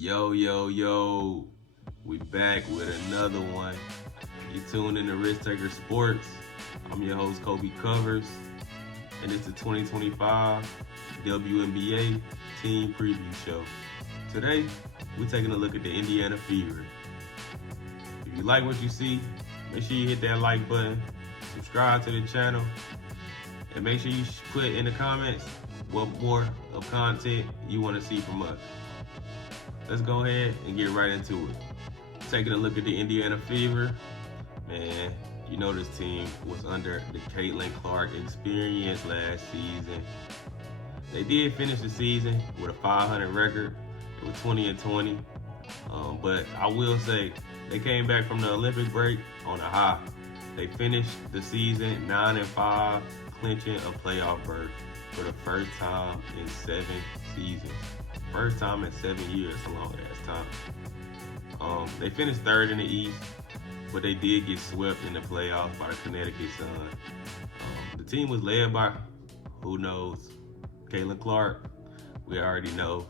Yo, yo, yo. We back with another one. You tuned in to Risk Taker Sports. I'm your host, Colby Covers, and it's the 2025 WNBA Team Preview Show. Today, we're taking a look at the Indiana Fever. If you like what you see, make sure you hit that like button, subscribe to the channel, and make sure you put in the comments what more of content you want to see from us. Let's go ahead and get right into it. Taking a look at the Indiana Fever, man, you know this team was under the Caitlin Clark experience last season. They did finish the season with a 500 record. It was 20-20. But I will say they came back from the Olympic break on a high. They finished the season 9-5, clinching a playoff berth for the first time in 7 seasons. First time in 7 years, a long ass time. They finished third in the East, but they did get swept in the playoffs by the Connecticut Sun. The team was led by, who knows, Caitlin Clark. We already know.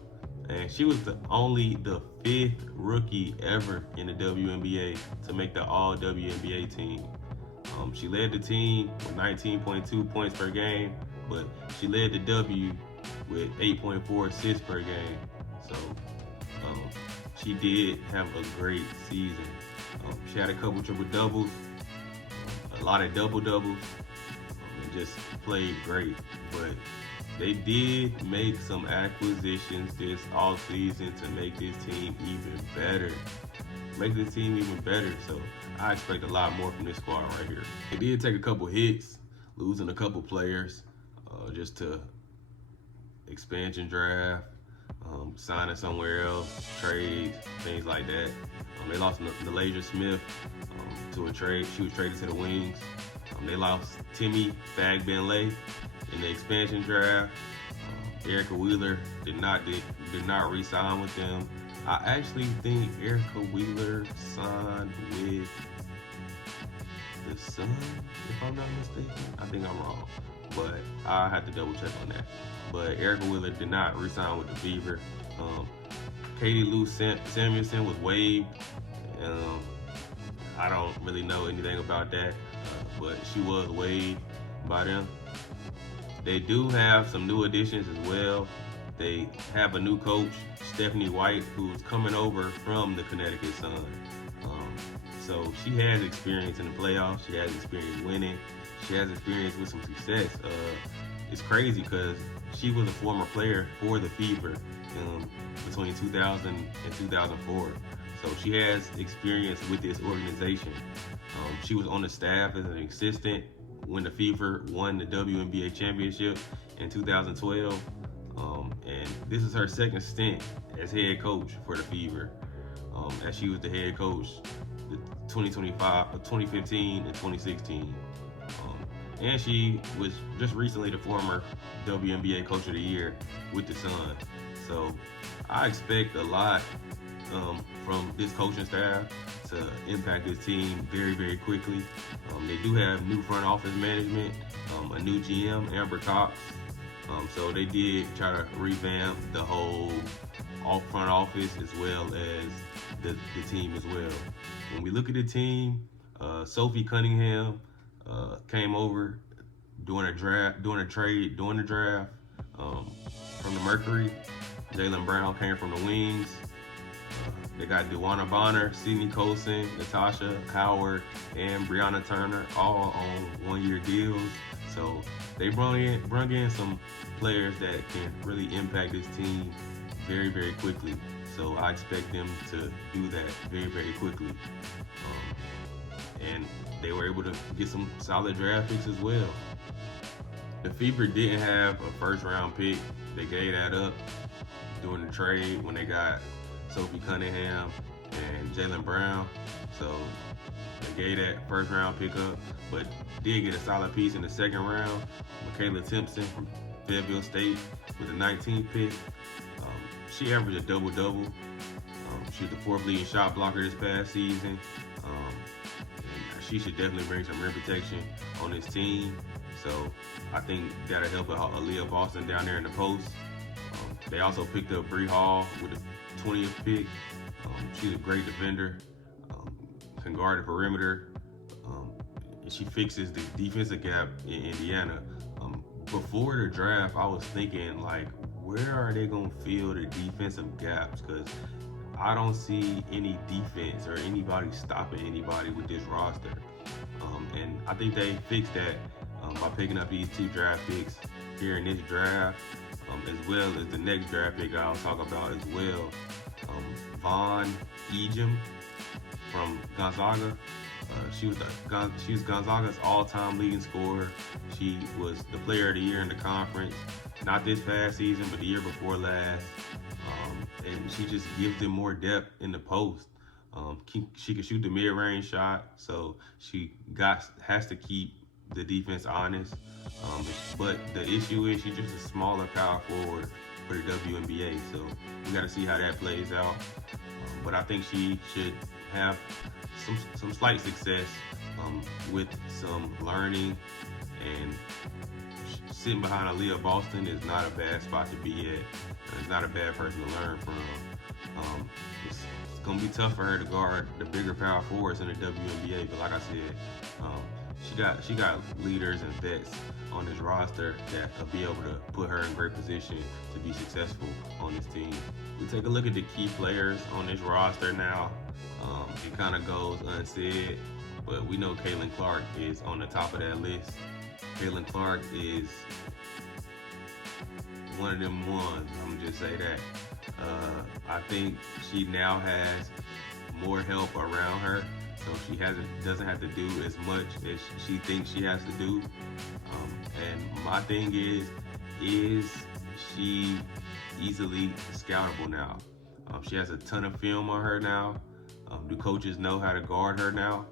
And she was the 5th rookie ever in the WNBA to make the All-WNBA team. She led the team with 19.2 points per game, but she led the W with 8.4 assists per game. So she did have a great season. She had a couple triple-doubles, a lot of double-doubles, and just played great. But they did make some acquisitions this offseason to make this team even better. So I expect a lot more from this squad right here. They did take a couple hits, losing a couple players, just to expansion draft, signing somewhere else, trades, things like that. They lost Nalasia Smith to a trade. She was traded to the Wings. They lost Timmy Fagbenley in the expansion draft. Erica Wheeler did not re-sign with them. I actually think Erica Wheeler signed with the Sun, if I'm not mistaken. I think I'm wrong, but I have to double check on that. But Erica Wheeler did not re-sign with the Fever. Katie Lou Samuelson was waived. I don't really know anything about that, but she was waived by them. They do have some new additions as well. They have a new coach, Stephanie White, who's coming over from the Connecticut Sun. So she has experience in the playoffs. She has experience winning. She has experience with some success. It's crazy because she was a former player for the Fever between 2000 and 2004. So she has experience with this organization. She was on the staff as an assistant when the Fever won the WNBA championship in 2012. And this is her second stint as head coach for the Fever, as she was the head coach the 2015 and 2016. And she was just recently the former WNBA Coach of the Year with the Sun. So I expect a lot from this coaching staff to impact this team very, very quickly. They do have new front office management, a new GM, Amber Cox. So they did try to revamp the whole front office as well as the team as well. When we look at the team, Sophie Cunningham came over during the draft from the Mercury. Jaylen Brown came from the Wings. They got Dewana Bonner, Sydney Colson, Natasha Howard, and Brianna Turner all on one-year deals. So they brought in some players that can really impact this team very, very quickly. So I expect them to do that very, very quickly. And they were able to get some solid draft picks as well. The Fever didn't have a first-round pick. They gave that up during the trade when they got Sophie Cunningham and Jaylen Brown. So they gave that first-round pick up, but did get a solid piece in the second round. Michaela Timpson from Fayetteville State with the 19th pick. She averaged a double-double. She was the 4th leading shot blocker this past season. And she should definitely bring some rim protection on this team. So I think that'll help Aaliyah Boston down there in the post. They also picked up Bree Hall with the 20th pick. She's a great defender, can guard the perimeter, and she fixes the defensive gap in Indiana. Before the draft, I was thinking, like, where are they going to fill the defensive gaps? Because I don't see any defense or anybody stopping anybody with this roster. And I think they fixed that by picking up these 2 draft picks here in this draft, as well as the next draft pick I'll talk about as well. Wnba from Gonzaga. She was Gonzaga's all-time leading scorer. She was the player of the year in the conference. Not this past season, but the year before last. And she just gives them more depth in the post. She can shoot the mid-range shot, so she has to keep the defense honest. But the issue is she's just a smaller power forward for the WNBA, so we got to see how that plays out. But I think she should have some slight success with some learning, and sitting behind Aaliyah Boston is not a bad spot to be at. It's not a bad person to learn from. It's gonna be tough for her to guard the bigger power forwards in the WNBA, but like I said, she got leaders and vets on this roster that will be able to put her in great position to be successful on this team. We take a look at the key players on this roster now. It kind of goes unsaid, but we know Caitlin Clark is on the top of that list. Caitlin Clark is one of them ones, I'm gonna just say that. I think she now has more help around her, so she doesn't have to do as much as she thinks she has to do. And my thing is she easily scoutable now? She has a ton of film on her now. Do coaches know how to guard her now?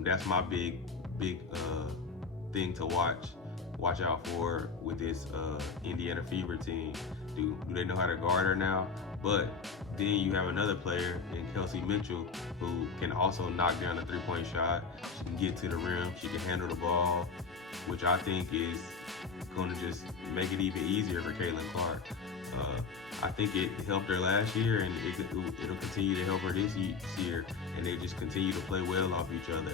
That's my big thing to watch out for with this Indiana Fever team. Do they know how to guard her now? But then you have another player in Kelsey Mitchell who can also knock down a 3-point shot. She can get to the rim. She can handle the ball, which I think is going to just make it even easier for Caitlin Clark. I think it helped her last year, and it'll continue to help her this year, and they just continue to play well off each other.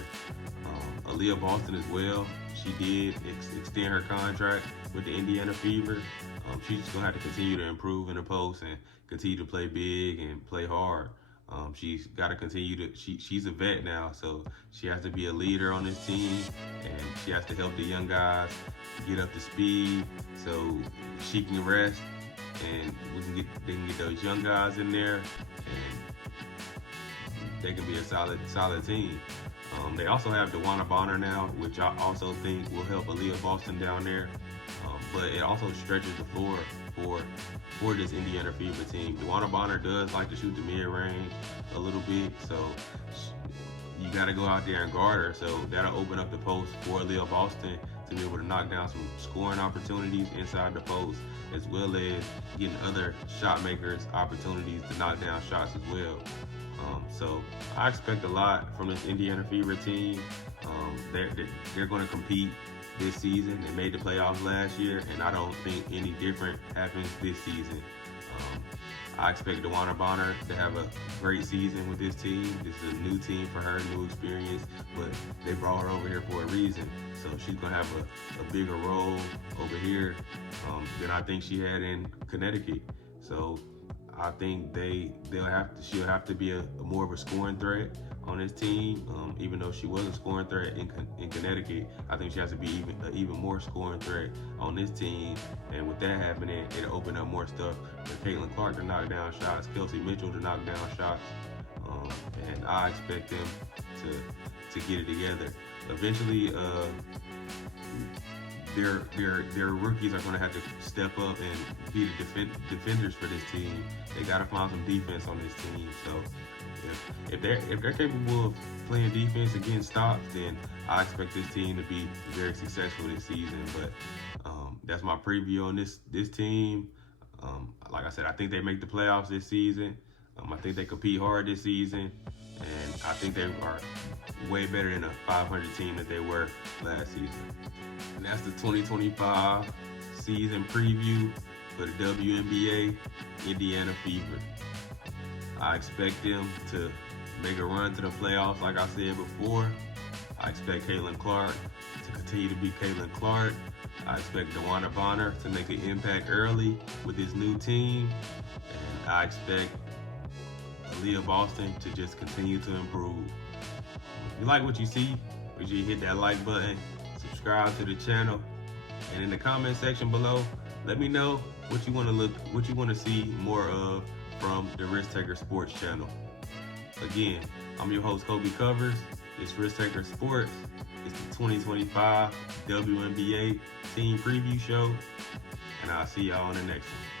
Aaliyah Boston as well. She did extend her contract with the Indiana Fever. She's just gonna have to continue to improve in the post and continue to play big and play hard. She's got to continue to. She's a vet now, so she has to be a leader on this team, and she has to help the young guys get up to speed so she can rest, and they can get those young guys in there, and they can be a solid team. They also have Wnba now, which I also think will help Aaliyah Boston down there. But it also stretches the floor for this Indiana Fever team. Wnba does like to shoot the mid-range a little bit, so you got to go out there and guard her. So that'll open up the post for Aaliyah Boston to be able to knock down some scoring opportunities inside the post, as well as getting other shot makers opportunities to knock down shots as well. So I expect a lot from this Indiana Fever team. They're going to compete this season. They made the playoffs last year, and I don't think any different happens this season. I expect Wnba to have a great season with this team. This is a new team for her, new experience, but they brought her over here for a reason. So she's going to have a bigger role over here than I think she had in Connecticut. So I think she'll have to be a more of a scoring threat on this team. Even though she was a scoring threat in Connecticut, I think she has to be even more scoring threat on this team. And with that happening, it'll open up more stuff for Caitlin Clark to knock down shots, Kelsey Mitchell to knock down shots, and I expect them to get it together. Eventually, their rookies are going to have to step up and be the defenders for this team. They got to find some defense on this team. So if they're capable of playing defense against stops, then I expect this team to be very successful this season. But that's my preview on this team. Like I said, I think they make the playoffs this season. I think they compete hard this season, and I think they are way better than a 500 team that they were last season. And that's the 2025 season preview for the WNBA Indiana Fever. I expect them to make a run to the playoffs like I said before. I expect Caitlin Clark to continue to be Caitlin Clark. I expect Wnba to make an impact early with his new team. And I expect Aaliyah Boston to just continue to improve. If you like what you see, make sure you hit that like button, subscribe to the channel, and in the comment section below, let me know what you want to see more of from the Risk Taker Sports channel. Again, I'm your host Colby Covers. It's Risk Taker Sports. It's the 2025 WNBA team preview show, and I'll see y'all on the next one.